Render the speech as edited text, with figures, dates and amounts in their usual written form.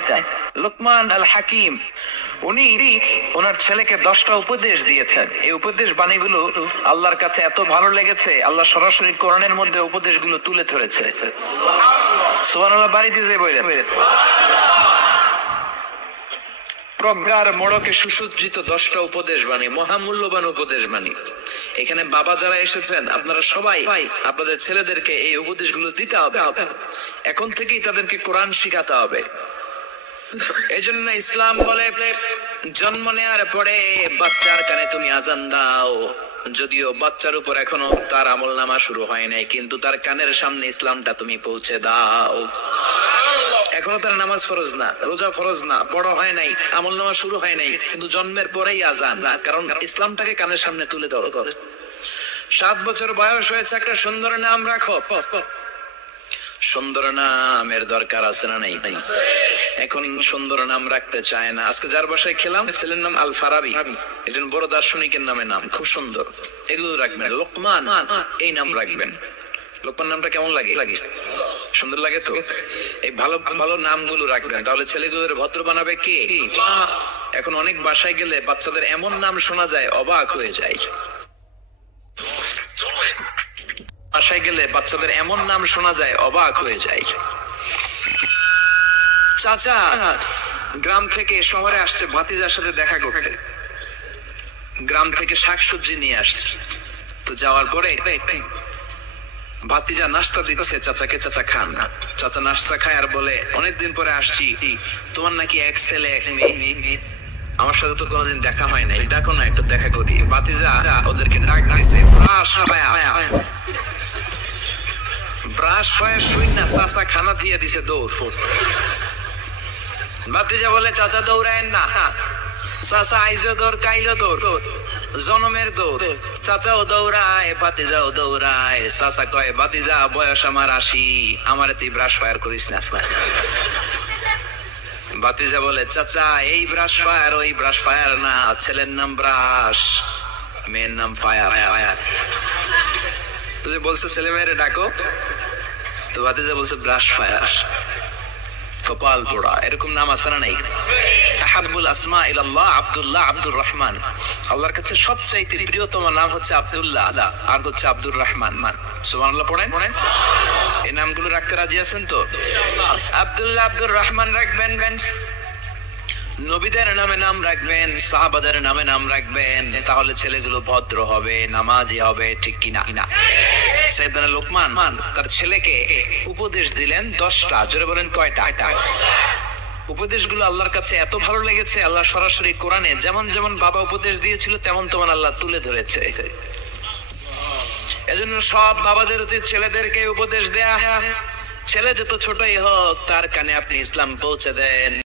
এটা লুকমান আল হাকিম, উনি ওনার ছেলেকে 10টা উপদেশ দিয়েছেন। এই উপদেশ বাণীগুলো আল্লাহর কাছে এত ভালো লেগেছে, আল্লাহ সরাসরি কোরআনের মধ্যে উপদেশগুলো তুলে ধরেছে। সুবহানাল্লাহ, বাড়িতে যে বলেন প্রজ্ঞার মোড়কে সুসজ্জিত 10টা উপদেশ বাণী, মহামূল্যবান উপদেশ বাণী। এখানে বাবা যারা এসেছেন আপনারা সবাই আপনাদের ছেলেদেরকে এই উপদেশগুলো দিতে হবে। এখন থেকেই তাদেরকে কোরআন শিখাতে হবে। এজন্য ইসলাম বলে জন্ম নেওয়ার পরে বাচ্চার কানে তুমি আজান দাও। যদিও বাচ্চার উপর এখনো তার আমলনামা শুরু হয় নাই, কিন্তু তার কানের সামনে ইসলামটা তুমি পৌঁছে দাও। এখনো তার নামাজ ফরজ না, রোজা ফরজ না, বড় হয় নাই, আমলনামা শুরু হয় নাই, কিন্তু জন্মের পরেই আজান, কারণ ইসলামটাকে কানের সামনে তুলে ধরো। 7 বছর বয়স হয়েছে, একটা সুন্দর নাম রাখো। সুন্দর নামের দরকার আছে না নাই? এখন সুন্দর নাম রাখতে চায় না। আজকে যার বাসায় খেলাম, ছেলের নাম আল ফারাবি, একজন বড় দার্শনিকের নামে নাম, খুব সুন্দর। এগুলো রাখবেন। লোকমান, এই নাম রাখবেন। লোকমান নামটা কেমন লাগে? সুন্দর লাগে তো? এই ভালো ভালো নামগুলো রাখবেন, তাহলে ছেলেগুলোর ভদ্র বানাবে কে? এখন অনেক বাসায় গেলে বাচ্চাদের এমন নাম শোনা যায়, অবাক হয়ে যায়। বাসায় গেলে বাচ্চাদের এমন নাম শোনা যায়, অবাক হয়ে যায়। চাচা গ্রাম থেকে শহরে আসছে ভাতিজার সাথে দেখা করতে, গ্রাম থেকে শাকসবজি নিয়ে আসছে। তো যাওয়ার পরে ভাতিজা নাস্তা দিচ্ছে চাচাকে, চাচা খান না। চাচা নাস্তা খায় আর বলে, অনেকদিন পরে আসছি, তোমার নাকি এক ছেলে এক মেয়ে, আমার সাথে তো কোনোদিন দেখা হয় নাই, ডাকো না একটু দেখা করি। ভাতিজা ওদেরকে ডাক দিছে, ব্রাশ হয়ে শুই না, চাচা খানা দিয়ে দিছে দৌড়। ভাতিজা বলে, চাচা দৌড়ায়েন না, চাচা আইজো দৌড়, কাইলো দৌড়, জনমের দৌড়। চাচাও দৌড়ায়, ভাতিজাও দৌড়ায়। চাচা কয়, ভাতিজা বয়স আমার 80, আমারে তুই ব্রাশ ফায়ার করিস না। ভাতিজা বলে, চাচা এই ব্রাশ ফায়ার ওই ব্রাশ ফায়ার না, ছেলের নাম ব্রাশ, মেয়ের নাম ফায়ার। বলছে ছেলে মেয়েরে ডাকো, তো ভাতিজা বলছে ব্রাশ ফায়ার। কপাল পোড়া। এরকম নাম আছে না নাই? আহাবুল আসমা ইলাল্লাহ আব্দুল্লাহ, আব্দুর রহমান। আল্লাহর কাছে সবচাইতে প্রিয়তম নাম হচ্ছে আব্দুল্লাহ আর হচ্ছে আব্দুর রহমান। সুবহানাল্লাহ পড়েন। এই নামগুলো রাখতে রাজি আছেন তো? আব্দুল্লাহ, আব্দুর রহমান রাখবেন। নবীদের নামে নাম রাখবেন, সাহাবাদের নামে নাম রাখবেন, তাহলে ছেলেগুলো ভদ্র হবে, নামাজি হবে, ঠিক কিনা? সাইয়েদনা লোকমান তার ছেলেকে উপদেশ দিলেন 10টা। জোরে বলেন কয়টা? উপদেশগুলো আল্লাহর কাছে এত ভালো লেগেছে, আল্লাহ সরাসরি কোরআনে যেমন যেমন বাবা উপদেশ দিয়েছিল তেমন তেমন আল্লাহ তুলে ধরেছে। এজন্য সব বাবাদের উচিত ছেলেদেরকে উপদেশ দেয়া। ছেলে যত ছোটই হোক, তার কানে আপনি ইসলাম পৌঁছে দেন।